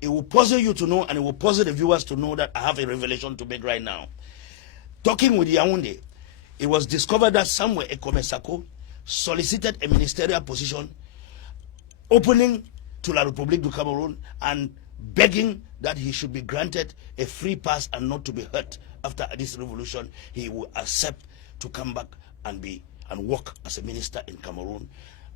it will puzzle you to know, and it will puzzle the viewers to know, that I have a revelation to make right now. Talking with Yaoundé, it was discovered that Samuel Ekome Sako solicited a ministerial position, opening to La République du Cameroon and begging that he should be granted a free pass and not to be hurt after this revolution. He will accept to come back and work as a minister in Cameroon,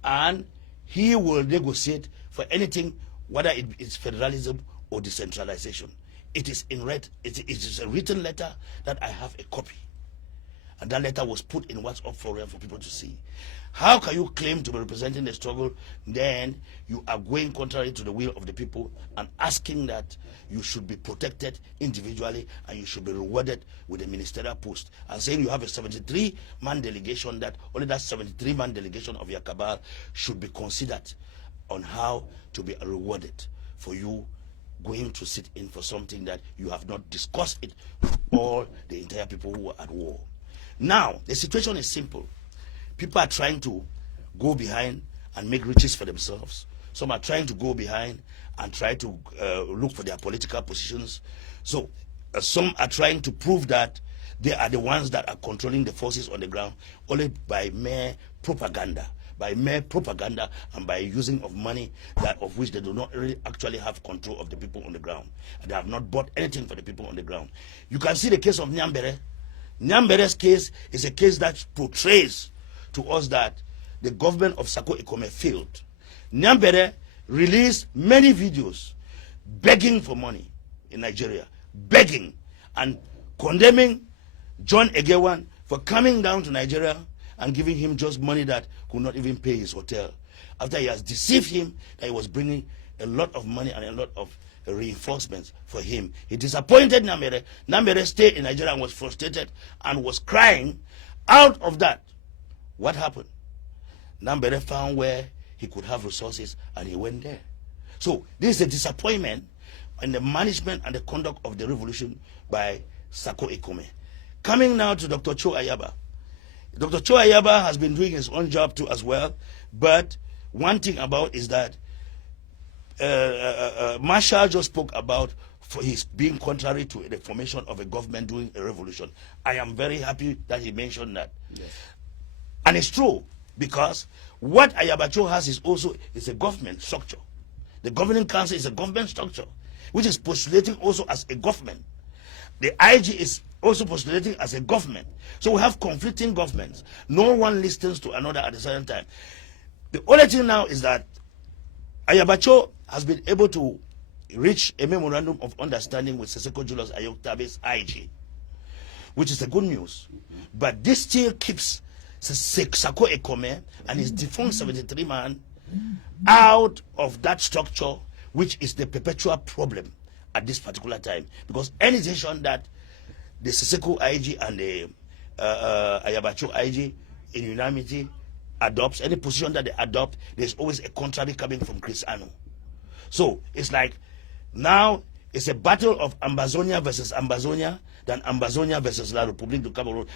and he will negotiate for anything, whether it is federalism or decentralization. It is in red. It is a written letter that I have a copy, and that letter was put in WhatsApp forum for people to see. How can you claim to be representing the struggle, then you are going contrary to the will of the people and asking that you should be protected individually and you should be rewarded with a ministerial post, and saying you have a 73-man delegation, that only that 73-man delegation of your cabal should be considered on how to be rewarded for you going to sit in for something that you have not discussed it with all the entire people who are at war. Now, the situation is simple. People are trying to go behind and make riches for themselves. Some are trying to go behind and try to look for their political positions. So some are trying to prove that they are the ones that are controlling the forces on the ground only by mere propaganda. And by using of money that of which they do not really actually have control of the people on the ground. And they have not bought anything for the people on the ground. You can see the case of Nyambere. Nyambere's case is a case that portrays to us that the government of Sako Ekome failed. Nyambere released many videos begging for money in Nigeria, begging and condemning John Egewan for coming down to Nigeria and giving him just money that could not even pay his hotel, after he has deceived him that he was bringing a lot of money and a lot of reinforcements for him. He disappointed Nyambere. Nyambere stayed in Nigeria and was frustrated and was crying. Out of that, what happened? Nyambere found where he could have resources and he went there. So this is a disappointment in the management and the conduct of the revolution by Sako Ekome. Coming now to Dr. Cho Ayaba. Dr. Cho Ayaba has been doing his own job too as well, but one thing about is that Marshall just spoke about for his being contrary to the formation of a government during a revolution. I am very happy that he mentioned that. Yes. And it's true, because what Ayabacho has is also a government structure. The governing council is a government structure, which is postulating also as a government. The IG is also postulating as a government. So we have conflicting governments. No one listens to another at the same time. The only thing now is that Ayabacho has been able to reach a memorandum of understanding with Seseko Julius Ayoktabe's IG, which is a good news. But this still keeps Sako Ekome and his defunct 73-man out of that structure, which is the perpetual problem at this particular time. Because any decision that the Seseko IG and the Ayabacho IG in unanimity adopts, any position that they adopt, there's always a contrary coming from Chris Ano. So it's like now it's a battle of AMBAZONIA versus AMBAZONIA, than AMBAZONIA versus La République du Cameroun.